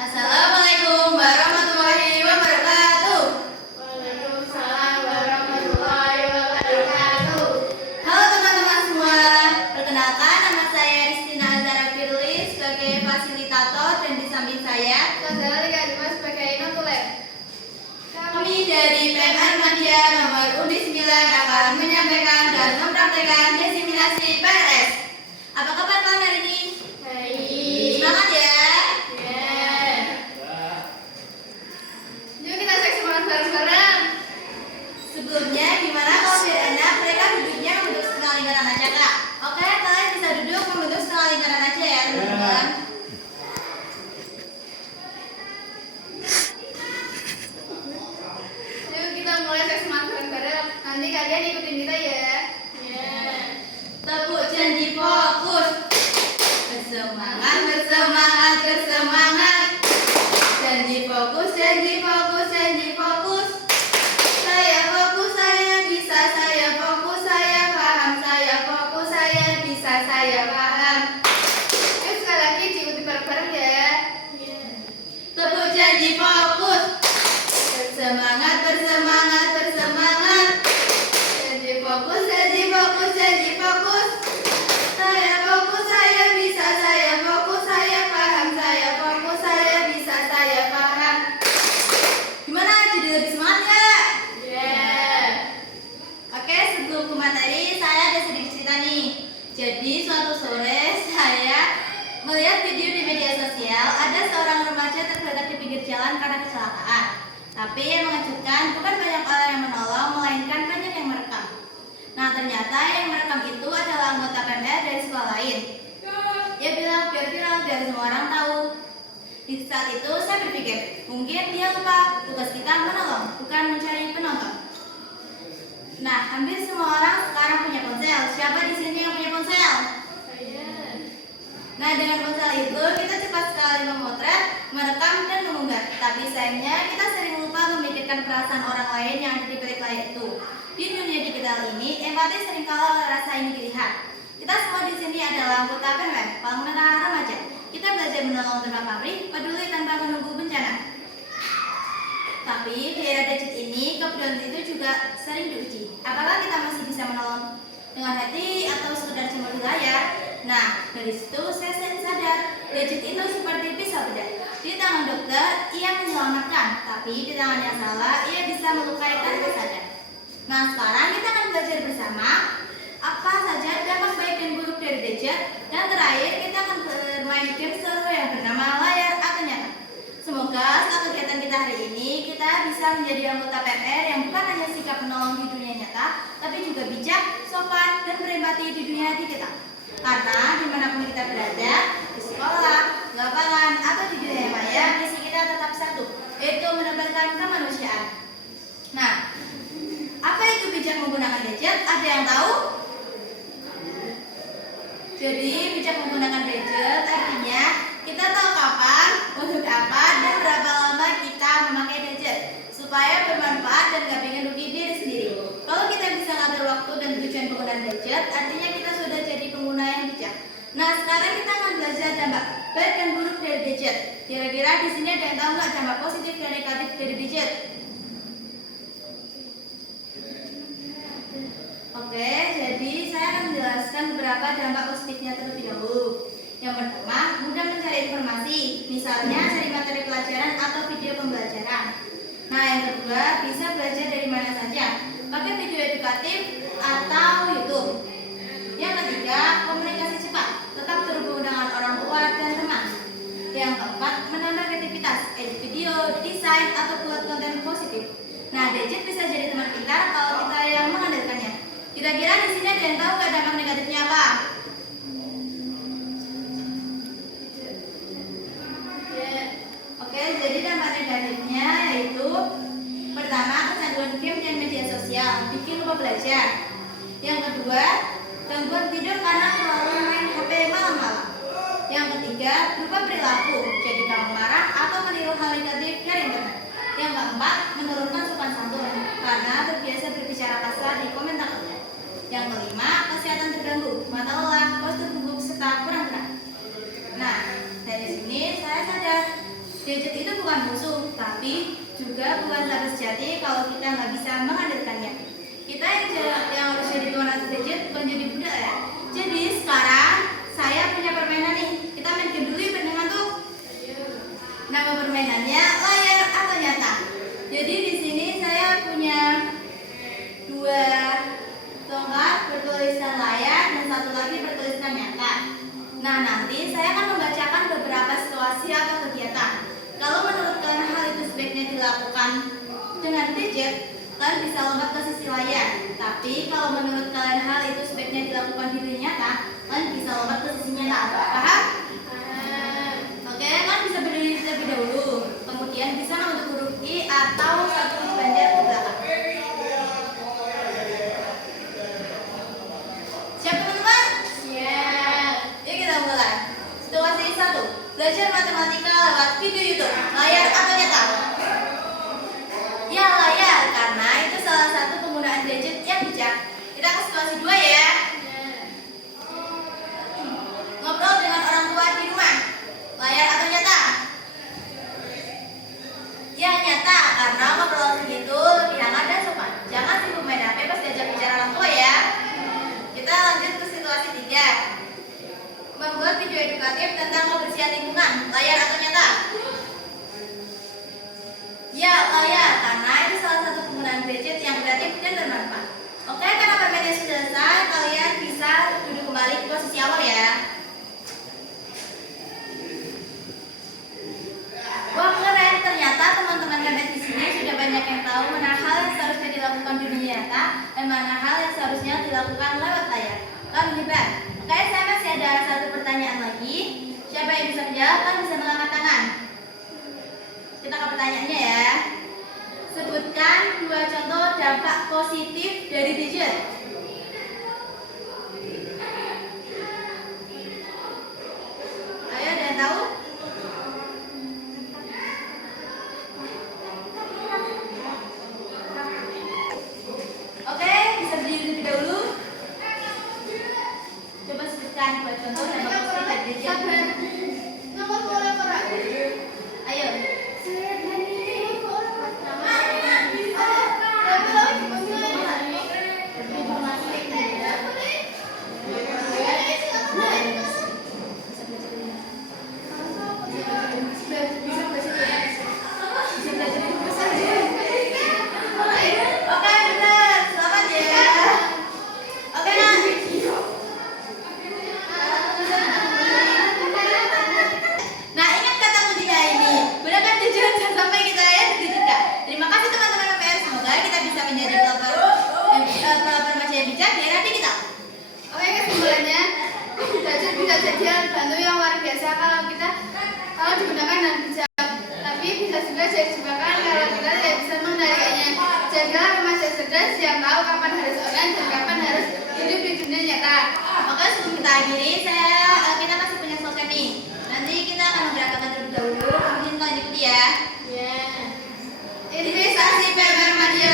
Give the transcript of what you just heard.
Assalamualaikum warahmatullahi wabarakatuh. Waalaikumsalam warahmatullahi wabarakatuh. Halo teman-teman semua, perkenalkan nama saya Ristina Azara Firly sebagai fasilitator dan di samping saya Saudara Rika Dimas sebagai notulen. kami dari PMR Media nomor Undi 9 akan menyampaikan dan mempraktekkan diseminasi PRS. Apa kabar kalian hari ini? Baik. Semangat ya! Yuk kita cek semangat bareng-bareng. Sebelumnya, gimana kalau biar enak mereka duduknya membentuk setengah lingkaran aja kak? Oke, kalian bisa duduk membentuk setengah lingkaran aja ya teman-teman. Yuk kita mulai cek semangat bareng-bareng. Nanti kalian ikutin kita ya. Tepuk janji fokus. Bersemangat, bersemangat, bersemangat. Janji fokus, janji fokus, janji fokus. Saya fokus, saya bisa, saya fokus, saya paham, saya fokus, saya bisa, saya paham. Yuk sekali lagi diikuti bareng-bareng ya. Tepuk janji fokus. Bersemangat, bersemangat, bersemangat. Janji fokus, janji fokus, janji fokus. Saya fokus, saya bisa, saya fokus, saya paham, saya fokus, saya bisa, saya paham. Gimana? Jadi lebih semangat ya? Oke, sebelum ke materi, saya ada sedikit cerita nih. Jadi suatu sore saya melihat video di media sosial ada seorang remaja tergeletak di pinggir jalan karena kecelakaan. Tapi yang mengejutkan bukan banyak orang yang menolong, melainkan banyak yang merekam. Nah ternyata yang merekam itu adalah anggota PMR dari sekolah lain. Dia bilang biar viral, biar semua orang tahu. Di saat itu saya berpikir, mungkin dia lupa tugas kita menolong, bukan mencari penonton. Nah, hampir semua orang sekarang punya ponsel. Siapa di sini yang punya ponsel? Nah, dengan ponsel itu kita cepat sekali memotret, merekam, dan mengunggah. Tapi sayangnya kita sering lupa memikirkan perasaan orang lain yang ada di balik layar itu. Di dunia digital ini, empati sering kalah oleh rasa ingin dilihat. Kita semua di sini adalah anggota PMR, pengguna remaja. Kita belajar menolong tanpa pamrih, peduli tanpa menunggu bencana. Tapi di era gadget ini, kepedulian itu juga sering diuji. Apakah kita masih bisa menolong dengan hati atau sekedar cuma di layar? Nah, dari situ saya sadar, gadget itu seperti pisau bedah. Di tangan dokter, ia menyelamatkan, tapi di tangan yang salah, ia bisa melukai tanpa sadar. Nah, sekarang kita akan belajar bersama apa saja dampak baik dan buruk dari gadget. Dan terakhir, kita akan bermain game seru yang bernama layar atau nyata. Semoga setelah kegiatan kita hari ini, kita bisa menjadi anggota PMR yang bukan hanya sikap menolong di dunia nyata, tapi juga bijak, sopan, dan berempati di dunia digital. Karena dimanapun kita berada, di sekolah, di lapangan, atau di dunia maya, misi kita tetap satu, yaitu menebarkan kemanusiaan. Nah, apa itu bijak menggunakan gadget? Ada yang tahu? Jadi, bijak menggunakan gadget artinya kita tahu kapan, untuk apa, dan berapa lama kita memakai gadget supaya bermanfaat dan gak pengen rugi diri sendiri. Kalau kita bisa ngatur waktu dan tujuan penggunaan gadget, artinya kita sudah jadi pengguna yang bijak. Nah, sekarang kita akan belajar dampak baik dan buruk dari gadget. Kira-kira di sini ada yang tahu nggak dampak positif dan negatif dari gadget? Oke, jadi saya akan menjelaskan beberapa dampak positifnya terlebih dahulu. Yang pertama, mudah mencari informasi, misalnya cari materi pelajaran atau video pembelajaran. Nah, yang kedua, bisa belajar dari mana saja, pakai video edukatif atau YouTube. Yang ketiga, komunikasi cepat, tetap terhubung dengan orang tua dan teman. Yang keempat, menambah kreativitas, edit video, desain, atau buat konten positif. Nah, gadget bisa jadi teman kita kalau kita yang mengandalkannya. Kira-kira di sini ada yang tahu nggak dampak negatifnya apa? Oke, jadi dampak negatifnya yaitu pertama, kecanduan game dan media sosial, bikin lupa belajar. Yang kedua, gangguan tidur karena terlalu main HP malam-malam. Yang ketiga, berubah perilaku, jadi gampang marah atau meniru hal negatif dari internet. Yang keempat, menurunkan sopan santun karena terbiasa berbicara kasar di komentar konten. Yang kelima, kesehatan terganggu, mata lelah, postur tubuh serta kurang gerak. Nah, dari sini saya sadar Gadget itu bukan musuh, tapi juga bukan sahabat sejati kalau kita nggak bisa mengandalkannya. Kita yang harus jadi tuan atas gadget, bukan jadi budak ya. Jadi sekarang saya punya permainan nih. Kita main game dulu ya dengan tuh. Nama permainannya layar atau nyata. Jadi di sini saya punya dua tongkat bertuliskan layar dan satu lagi bertuliskan nyata. Nah, nanti saya akan membacakan beberapa situasi atau kegiatan. Kalau menurut kalian hal itu sebaiknya dilakukan dengan gadget, kalian bisa lompat ke sisi layar. Tapi kalau menurut kalian hal itu sebaiknya dilakukan di dunia nyata, kalian bisa lompat ke sisi nyata. Paham? Oke, kalian bisa berdiri terlebih dahulu. Kemudian bisa untuk huruf I atau satu banjar ke belakang. Siap teman-teman? Siap. Yuk kita mulai. Situasi 1. Belajar matematika lewat video YouTube. Layar atau nyata? Ya, layar, karena itu salah satu penggunaan gadget yang bijak. Kita ke situasi 2 ya. Ngobrol dengan orang tua di rumah. Layar atau nyata? Ya, nyata, karena ngobrol segitu lebih hangat dan sopan. Jangan sibuk main HP pas diajak bicara orang tua ya. Kita lanjut ke situasi 3. Membuat video edukatif tentang kebersihan lingkungan. Layar atau nyata? Ya, layar, karena itu salah satu penggunaan gadget yang kreatif dan bermanfaat. Oke, karena permainan sudah selesai, kalian bisa duduk kembali ke posisi awal ya. Wah, keren, ternyata teman-teman kalian di sini sudah banyak yang tahu mana hal yang seharusnya dilakukan di dunia nyata dan mana hal yang seharusnya dilakukan lewat layar. Kalian hebat. Oke, saya masih ada satu pertanyaan lagi. Siapa yang bisa menjawab, kalian bisa mengangkat tangan. Kita ke pertanyaannya ya. Sebutkan 2 contoh dampak positif dari gadget. Ayo, ada yang tahu? Oke, bisa berdiri terlebih dahulu. Coba sebutkan 2 contoh dampak positif dari gadget. Sabar. Nomor bola korak. Ayo. Oke, benar. Selamat ya. Oke, nah. Nah, ingat kata kuncinya ini. Gunakan tujuan dan sampai kita ya juga. Terima kasih teman-teman MPR. Semoga kita bisa menjadi pelapor manusia yang bijak di era digital. Oke, kesimpulannya gadget bisa jadi alat bantu yang luar biasa kalau digunakan dengan bijak. Tapi bisa juga jadi jebakan kalau kita tidak bisa mengendalikannya. Jadilah remaja cerdas yang tahu kapan harus online dan kapan harus hidup di dunia nyata. Oke, sebelum kita akhiri, kita masih punya slogan nih. Nanti kita akan menggerakkan terlebih dahulu. Kemudian kalian ikuti ya. Ya. Investasi PMR Media